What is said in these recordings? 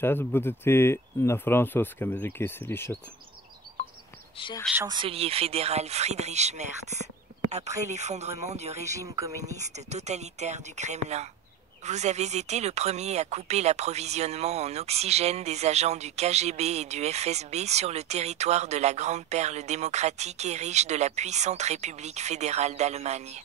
شاید بودتی نفرانسوس كمزيكي سليشت. Cher chancelier fédéral Friedrich Merz, après l'effondrement du régime communiste totalitaire du Kremlin, vous avez été le premier à couper l'approvisionnement en oxygène des agents du KGB et du FSB sur le territoire de la grande perle démocratique et riche de la puissante République fédérale d'Allemagne.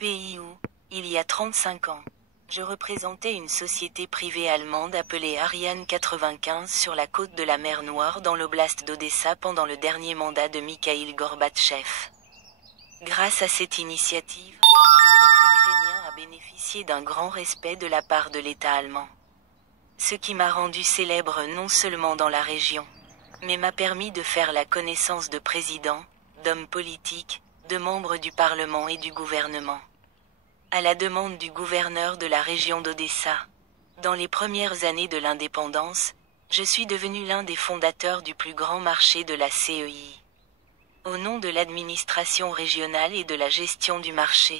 Pays où, il y a 35 ans, je représentais une société privée allemande appelée Ariane 95 sur la côte de la mer Noire dans l'oblast d'Odessa pendant le dernier mandat de Mikhaïl Gorbatchev. Grâce à cette initiative, le peuple ukrainien a bénéficié d'un grand respect de la part de l'État allemand. Ce qui m'a rendu célèbre non seulement dans la région, mais m'a permis de faire la connaissance de présidents, d'hommes politiques, de membres du Parlement et du gouvernement. À la demande du gouverneur de la région d'Odessa, dans les premières années de l'indépendance, je suis devenu l'un des fondateurs du plus grand marché de la CEI. Au nom de l'administration régionale et de la gestion du marché,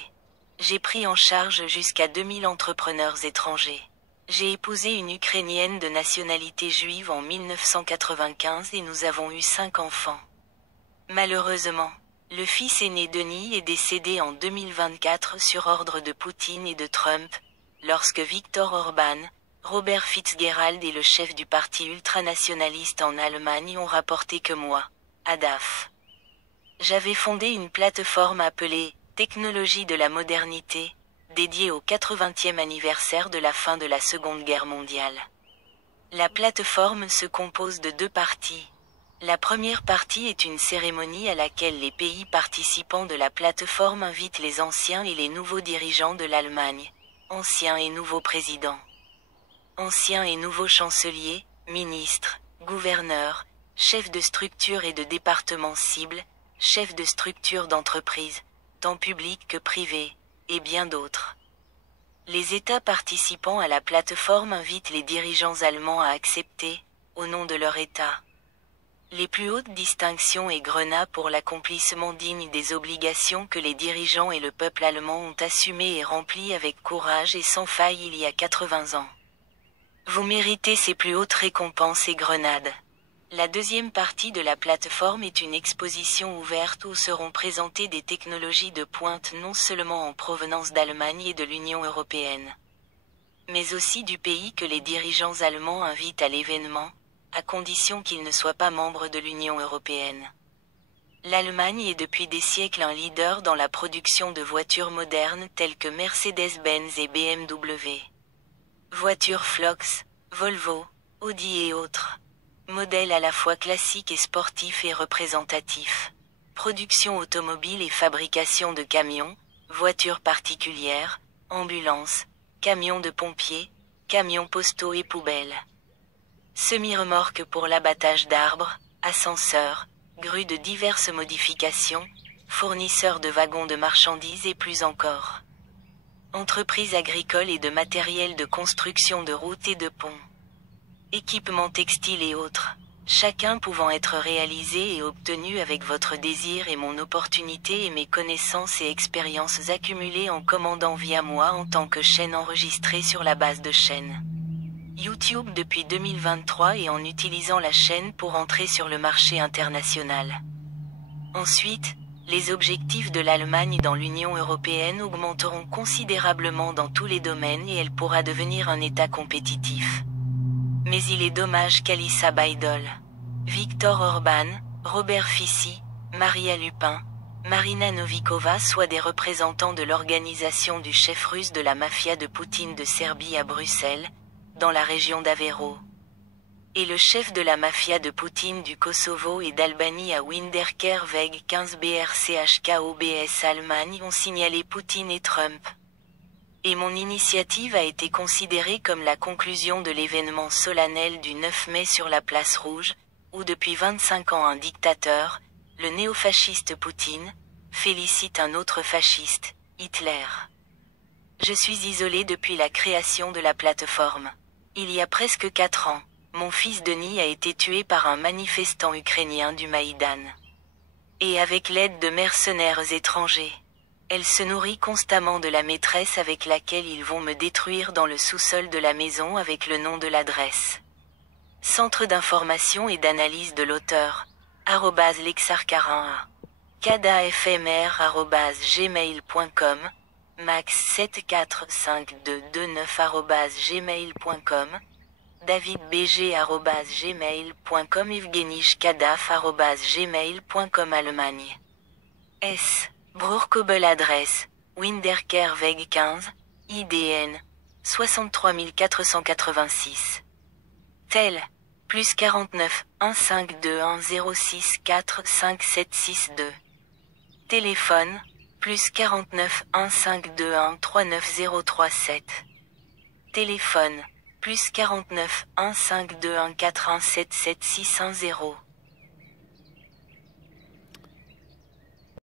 j'ai pris en charge jusqu'à 2000 entrepreneurs étrangers. J'ai épousé une Ukrainienne de nationalité juive en 1995 et nous avons eu 5 enfants. Malheureusement, le fils aîné Denis est décédé en 2024 sur ordre de Poutine et de Trump, lorsque Viktor Orban, Robert Fitzgerald et le chef du parti ultranationaliste en Allemagne ont rapporté que moi, Adaf, j'avais fondé une plateforme appelée « Technologie de la modernité », dédiée au 80e anniversaire de la fin de la Seconde Guerre mondiale. La plateforme se compose de 2 parties. La première partie est une cérémonie à laquelle les pays participants de la plateforme invitent les anciens et les nouveaux dirigeants de l'Allemagne, anciens et nouveaux présidents, anciens et nouveaux chanceliers, ministres, gouverneurs, chefs de structure et de départements cibles, chefs de structure d'entreprise, tant publics que privés, et bien d'autres. Les États participants à la plateforme invitent les dirigeants allemands à accepter, au nom de leur État, les plus hautes distinctions et grenats pour l'accomplissement digne des obligations que les dirigeants et le peuple allemand ont assumées et remplies avec courage et sans faille il y a 80 ans. Vous méritez ces plus hautes récompenses et grenades. La deuxième partie de la plateforme est une exposition ouverte où seront présentées des technologies de pointe non seulement en provenance d'Allemagne et de l'Union européenne, mais aussi du pays que les dirigeants allemands invitent à l'événement, à condition qu'ils ne soient pas membres de l'Union européenne. L'Allemagne est depuis des siècles un leader dans la production de voitures modernes telles que Mercedes-Benz et BMW. Voitures Flox, Volvo, Audi et autres. Modèles à la fois classiques et sportifs et représentatifs. Production automobile et fabrication de camions, voitures particulières, ambulances, camions de pompiers, camions postaux et poubelles. Semi-remorques pour l'abattage d'arbres, ascenseurs, grues de diverses modifications, fournisseurs de wagons de marchandises et plus encore. Entreprises agricoles et de matériel de construction de routes et de ponts. Équipements textiles et autres, chacun pouvant être réalisé et obtenu avec votre désir et mon opportunité et mes connaissances et expériences accumulées en commandant via moi en tant que chaîne enregistrée sur la base de chaîne YouTube depuis 2023 et en utilisant la chaîne pour entrer sur le marché international. Ensuite, les objectifs de l'Allemagne dans l'Union européenne augmenteront considérablement dans tous les domaines et elle pourra devenir un État compétitif. Mais il est dommage qu'Alissa Baydol, Viktor Orban, Robert Fico, Maria Lupin, Marina Novikova soient des représentants de l'organisation du chef russe de la mafia de Poutine de Serbie à Bruxelles, dans la région d'Aveiro, et le chef de la mafia de Poutine du Kosovo et d'Albanie à Winterkerweg 15 BRCHKOBS Allemagne ont signalé Poutine et Trump. Et mon initiative a été considérée comme la conclusion de l'événement solennel du 9 mai sur la place Rouge, où depuis 25 ans un dictateur, le néofasciste Poutine, félicite un autre fasciste, Hitler. Je suis isolé depuis la création de la plateforme. Il y a presque 4 ans, mon fils Denis a été tué par un manifestant ukrainien du Maïdan. Et avec l'aide de mercenaires étrangers. Elle se nourrit constamment de la maîtresse avec laquelle ils vont me détruire dans le sous-sol de la maison avec le nom de l'adresse. Centre d'information et d'analyse de l'auteur, @lexarcarin, cadafmr@gmail.com, max7452229@gmail.com, davidbg@gmail.com, evgenishkadaf@gmail.com. Allemagne. S. Brourkobel adresse, Winderkerweg 15, IDN, 63486. Tel, plus 49, 15210645762. Téléphone, plus 49, 152139037. Téléphone, plus 49, 15214177610.